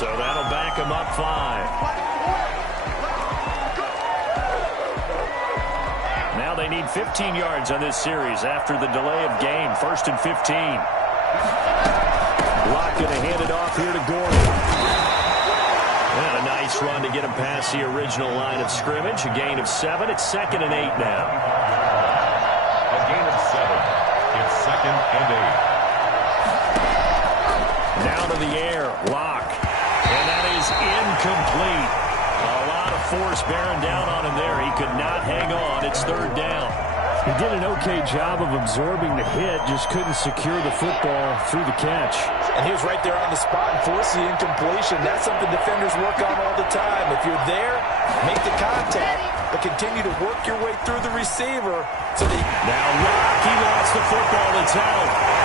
So that'll back him up 5. Now they need 15 yards on this series after the delay of game. 1st and 15. Locke going to hand it off here to Gordon. And a nice run to get him past the original line of scrimmage. A gain of 7. It's 2nd and 8 now. A gain of 7. It's 2nd and 8. Now to the air. Locke. And that is incomplete. A lot of force bearing down on him there. He could not hang on. It's 3rd down. He did an okay job of absorbing the hit, just couldn't secure the football through the catch. And he was right there on the spot and forced the incompletion. That's something defenders work on all the time. If you're there, make the contact, but continue to work your way through the receiver. Now Locke, he lost the football. It's out.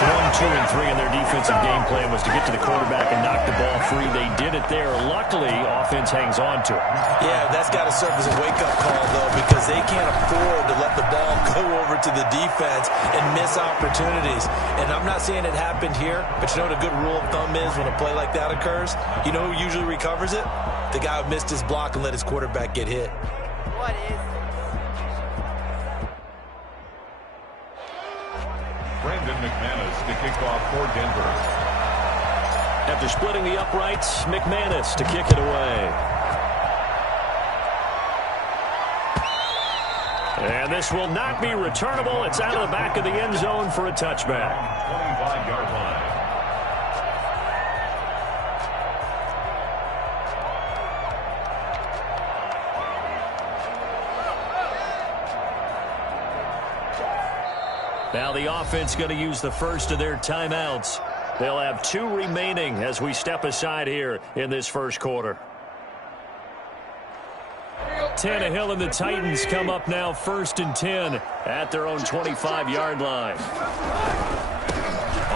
1, 2, and 3 in their defensive game plan was to get to the quarterback and knock the ball free. They did it there. Luckily, offense hangs on to it. Yeah, that's got to serve as a wake-up call, though, because they can't afford to let the ball go over to the defense and miss opportunities. And I'm not saying it happened here, but you know what a good rule of thumb is when a play like that occurs? You know who usually recovers it? The guy who missed his block and let his quarterback get hit. What is McManus to kick off for Denver. After splitting the uprights, McManus to kick it away. And this will not be returnable. It's out of the back of the end zone for a touchback. 25-yard line. Now the offense going to use the first of their timeouts. They'll have 2 remaining as we step aside here in this first quarter. Tannehill and the Titans come up now 1st and 10 at their own 25-yard line.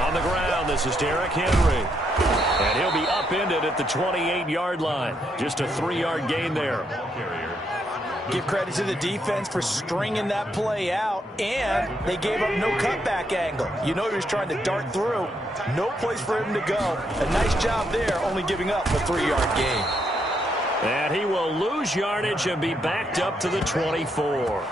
On the ground, this is Derrick Henry. And he'll be upended at the 28-yard line. Just a 3-yard gain there. Give credit to the defense for stringing that play out, and they gave up no cutback angle. You know he was trying to dart through. No place for him to go. A nice job there, only giving up a 3-yard gain. And he will lose yardage and be backed up to the 24.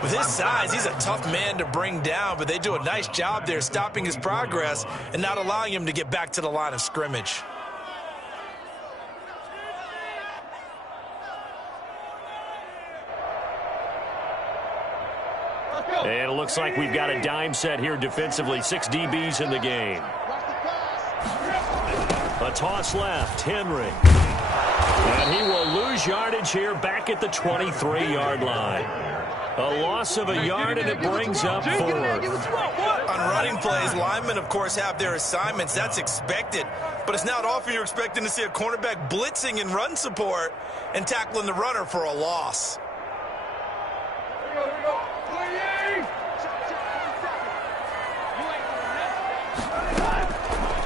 With his size, he's a tough man to bring down, but they do a nice job there stopping his progress and not allowing him to get back to the line of scrimmage. And it looks like we've got a dime set here defensively. 6 DBs in the game. A toss left. Henry. And he will lose yardage here back at the 23-yard line. A loss of a yard, and it brings up 4. On running plays, linemen, of course, have their assignments. That's expected. But it's not often you're expecting to see a cornerback blitzing in run support and tackling the runner for a loss.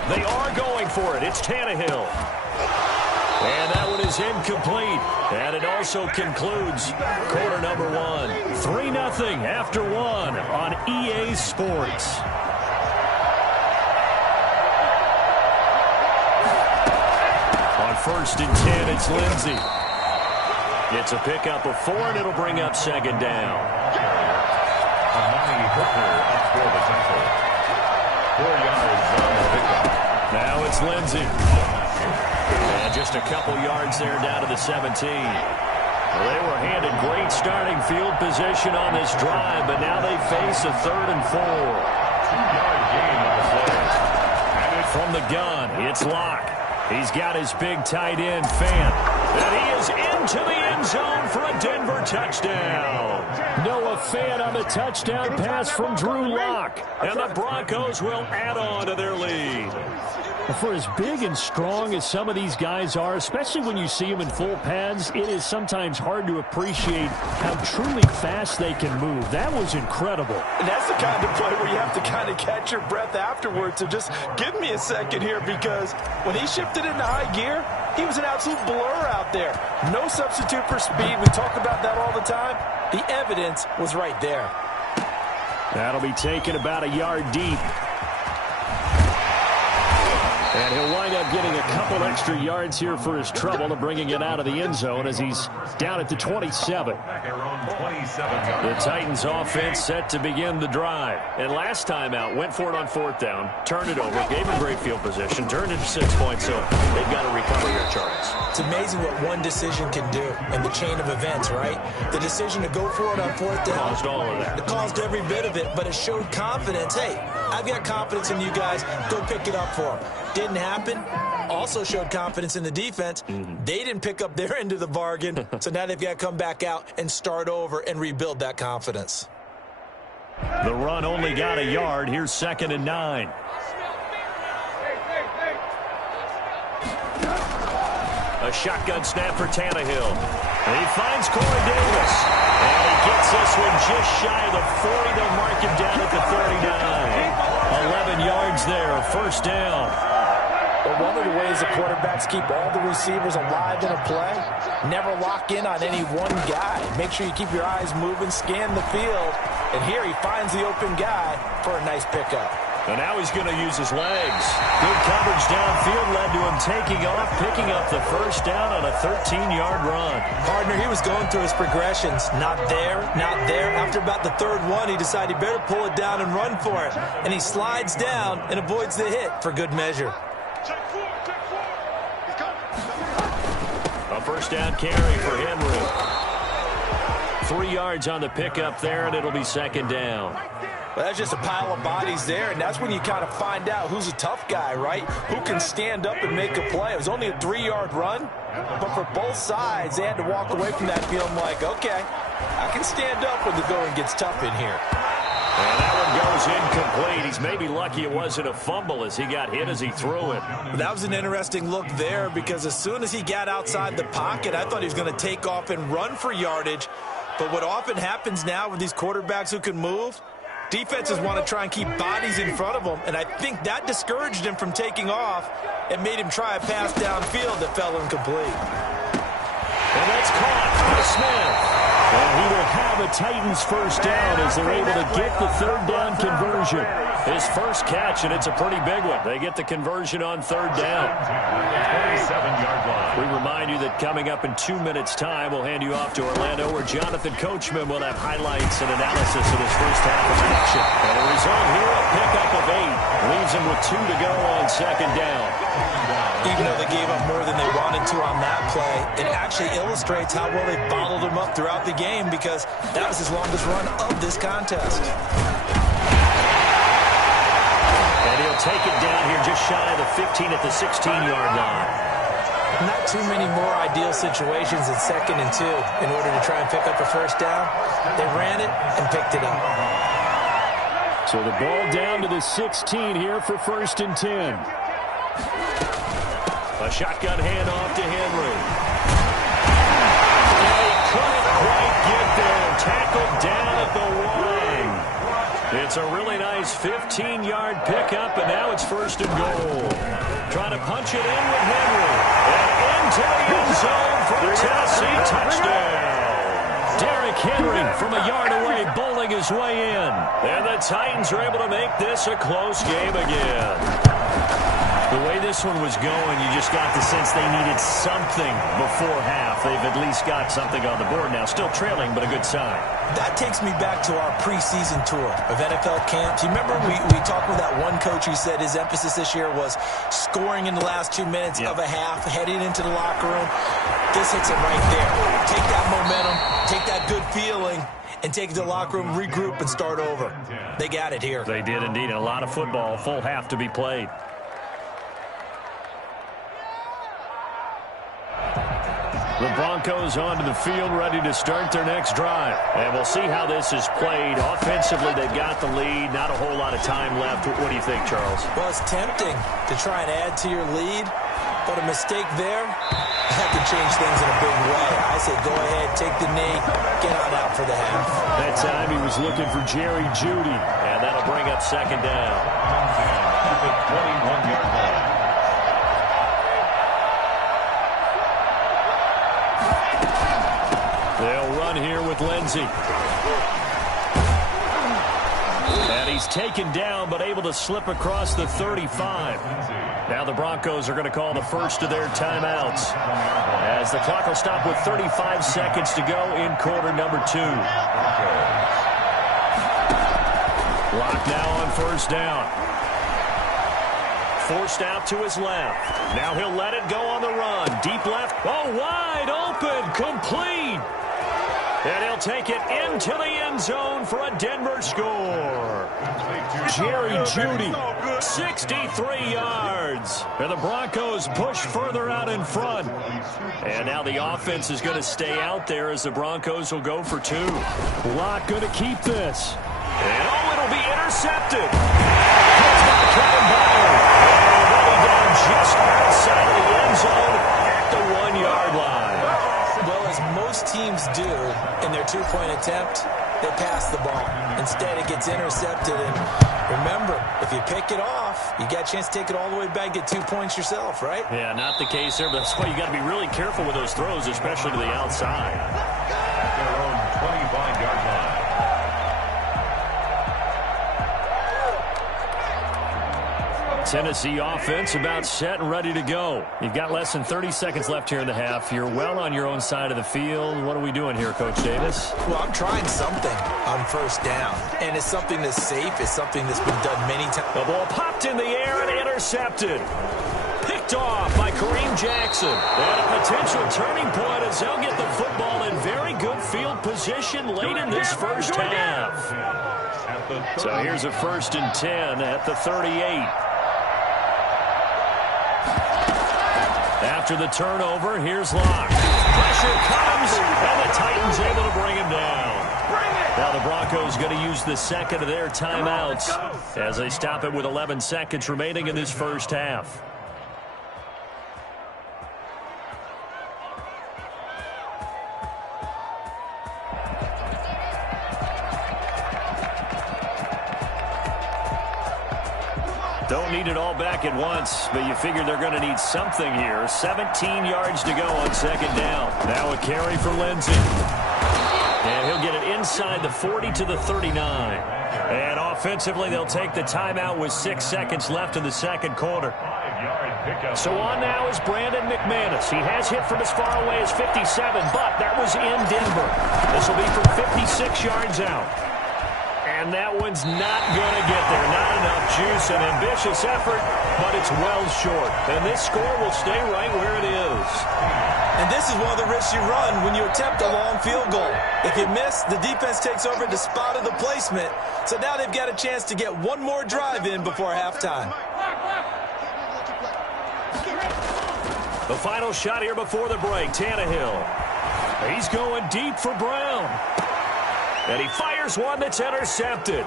They are going for it. It's Tannehill. And that one is incomplete. And it also concludes quarter number 1. 3-0 after 1 on EA Sports. On 1st and 10, it's Lindsey. It's a pickup of 4, and it'll bring up 2nd down. Amani Hooker up for the tackle. 4 yards on the pickup. Now it's Lindsey. And just a couple yards there down to the 17. Well, they were handed great starting field position on this drive, but now they face a 3rd and 4. 2-yard gain on the play. From the gun, it's Locke. He's got his big tight end, Fant. And he is into the end zone for a Denver touchdown. Noah Fant on the touchdown pass from Drew Lock. And the Broncos will add on to their lead. For as big and strong as some of these guys are, especially when you see them in full pads, it is sometimes hard to appreciate how truly fast they can move. That was incredible. And that's the kind of play where you have to kind of catch your breath afterwards. So just give me a second here, because when he shifted into high gear, he was an absolute blur out there. No substitute for speed. We talk about that all the time. The evidence was right there. That'll be taken about a yard deep. And he'll wind up getting a couple extra yards here for his trouble to bringing it out of the end zone as he's down at the 27. The Titans offense set to begin the drive. And last time out, went for it on fourth down, turned it over, gave him great field position, turned it to 6 points, so they've got to recover here, Charles. It's amazing what one decision can do in the chain of events, right? The decision to go for it on fourth down. Caused all of that. It caused every bit of it, but it showed confidence. Hey, I've got confidence in you guys. Go pick it up for them. Didn't happen. Also showed confidence in the defense. They didn't pick up their end of the bargain, so now they've got to come back out and start over and rebuild that confidence. The run only got a yard. Here's 2nd and 9. A shotgun snap for Tannehill. And he finds Corey Davis. And he gets this one just shy of the 40. They'll mark him down at the 39. 11 yards there, first down. But one of the ways the quarterbacks keep all the receivers alive in a play, never lock in on any one guy. Make sure you keep your eyes moving, scan the field. And here he finds the open guy for a nice pickup. And now he's going to use his legs. Good coverage downfield led to him taking off, picking up the first down on a 13-yard run. Partner, he was going through his progressions. Not there, not there. After about the third one, he decided he better pull it down and run for it. And he slides down and avoids the hit for good measure. A first down carry for Henry. 3 yards on the pickup there, and it'll be 2nd down. Well, that's just a pile of bodies there, and that's when you kind of find out who's a tough guy, right? Who can stand up and make a play. It was only a 3-yard run, but for both sides, they had to walk away from that feeling like, okay, I can stand up when the going gets tough in here. And that one goes incomplete. He's maybe lucky it wasn't a fumble as he got hit as he threw it. That was an interesting look there because as soon as he got outside the pocket, I thought he was going to take off and run for yardage. But what often happens now with these quarterbacks who can move, defenses want to try and keep bodies in front of them, and I think that discouraged him from taking off and made him try a pass downfield that fell incomplete. And that's caught by Smith. And he will have a Titans first down as they're able to get the third down conversion. His first catch, and it's a pretty big one. They get the conversion on third down. 27-yard line. We remind you that coming up in 2 minutes' time, we'll hand you off to Orlando, where Jonathan Coachman will have highlights and analysis of this first half of action. And the result here, a pickup of 8. Leaves him with 2 to go on 2nd down. Even though they gave up more than they wanted to on that play, it actually illustrates how well they bottled him up throughout the game because that was his longest run of this contest. And he'll take it down here just shy of the 15 at the 16-yard line. Not too many more ideal situations in 2nd and 2 in order to try and pick up a first down. They ran it and picked it up. So the ball down to the 16 here for 1st and 10. A shotgun handoff to Henry. He couldn't quite get there. Tackled down at the 1. It's a really nice 15-yard pickup, and now it's 1st and goal. Trying to punch it in with Henry. And into the end zone for a Tennessee touchdown. Derrick Henry from a yard away, bowling his way in. And the Titans are able to make this a close game again. The way this one was going, you just got the sense they needed something before half. They've at least got something on the board now. Still trailing, but a good sign. That takes me back to our preseason tour of NFL camps. You remember we talked with that one coach who said his emphasis this year was scoring in the last 2 minutes of a half, heading into the locker room. This hits it right there. Take that momentum, take that good feeling, and take it to the locker room, regroup, and start over. They got it here. They did indeed. And a lot of football, full half to be played. The Broncos onto the field, ready to start their next drive. And we'll see how this is played. Offensively, they've got the lead. Not a whole lot of time left. What do you think, Charles? Well, it's tempting to try and add to your lead, but a mistake there, that could change things in a big way. I say go ahead, take the knee, get on out for the half. That time he was looking for Jerry Jeudy. And that'll bring up 2nd down. At the 21-yard line. They'll run here with Lindsey. And he's taken down, but able to slip across the 35. Now the Broncos are going to call the first of their timeouts as the clock will stop with 35 seconds to go in quarter number 2. Lock now on first down. Forced out to his left. Now he'll let it go on the run. Deep left. Oh, wide open. Complete. And he'll take it into the end zone for a Denver score. Jerry Jeudy, 63 yards. And the Broncos push further out in front. And now the offense is going to stay out there as the Broncos will go for 2. Locke going to keep this. And oh, it'll be intercepted. Catch by Kevin Byard. And running down just outside of the end zone at the 1-yard line. Well, as most teams do in their 2-point attempt, they pass the ball. Instead, it gets intercepted. And remember, if you pick it off, you got a chance to take it all the way back, get 2 points yourself, right? Yeah, not the case there, but that's why you got to be really careful with those throws, especially to the outside. Their own 25-yard line. Tennessee offense about set and ready to go. You've got less than 30 seconds left here in the half. You're well on your own side of the field. What are we doing here, Coach Davis? Well, I'm trying something on first down, and it's something that's safe. It's something that's been done many times. The ball popped in the air and intercepted. Picked off by Kareem Jackson. And a potential turning point as they'll get the football in very good field position late in this first half. So here's a 1st and 10 at the 38. After the turnover, here's Locke. Pressure comes, and the Titans able to bring him down. Now the Broncos going to use the second of their timeouts as they stop it with 11 seconds remaining in this first half. Don't need it all back at once, but you figure they're going to need something here. 17 yards to go on second down. Now a carry for Lindsey. And he'll get it inside the 40 to the 39. And offensively, they'll take the timeout with 6 seconds left in the second quarter. So on now is Brandon McManus. He has hit from as far away as 57, but that was in Denver. This will be from 56 yards out. And that one's not going to get there. Not enough juice. An ambitious effort, but it's well short. And this score will stay right where it is. And this is one of the risks you run when you attempt a long field goal. If you miss, the defense takes over the spot of the placement. So now they've got a chance to get one more drive in before halftime. The final shot here before the break. Tannehill. He's going deep for Brown. And he fires one that's intercepted.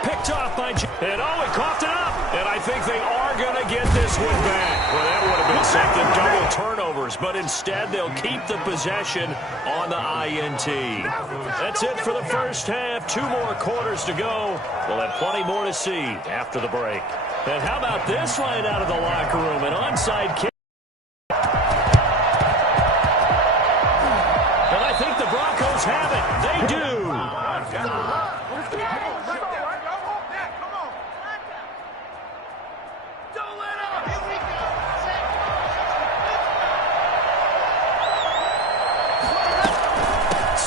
Picked off by... And oh, he coughed it up. And I think they are going to get this one back. Well, that would have been something. Double turnovers. But instead, they'll keep the possession on the INT. That's it for the first half. 2 more quarters to go. We'll have plenty more to see after the break. And how about this line out of the locker room? An onside kick. And I think the Broncos have it. They do.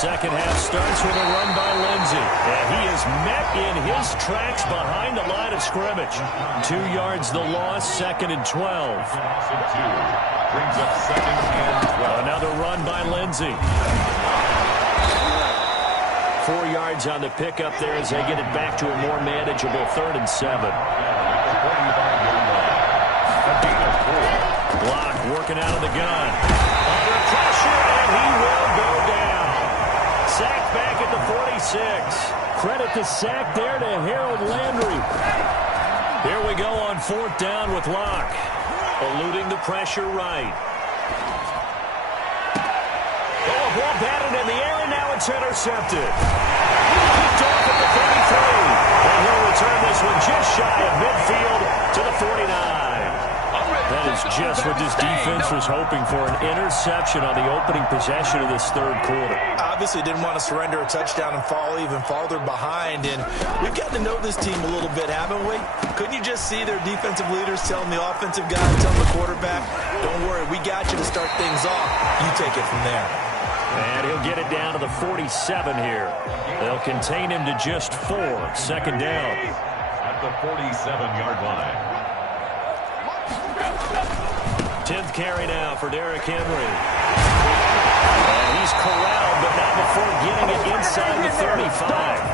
Second half starts with a run by Lindsey. And he is met in his tracks behind the line of scrimmage. 2 yards the loss, 2nd and 12. Brings up 2nd and 12. Another run by Lindsey. 4 yards on the pickup there as they get it back to a more manageable 3rd and 7. Block working out of the gun. Under pressure, and he will go down. Sacked back at the 46. Credit the sack there to Harold Landry. Here we go on 4th down with Locke. Eluding the pressure right. Oh, a ball batted in the air, and now it's intercepted. Kicked off at the 33. And he'll return this one just shy of midfield to the 49. That is That's just what this defense was hoping for, an interception on the opening possession of this third quarter. Obviously didn't want to surrender a touchdown and fall even farther behind. And we've gotten to know this team a little bit, haven't we? Couldn't you just see their defensive leaders telling the offensive guy, telling the quarterback, don't worry, we got you to start things off. You take it from there. And he'll get it down to the 47 here. They'll contain him to just 4. Second down. At the 47-yard line. 10th carry now for Derrick Henry. And he's corralled, but not before getting it inside the 35.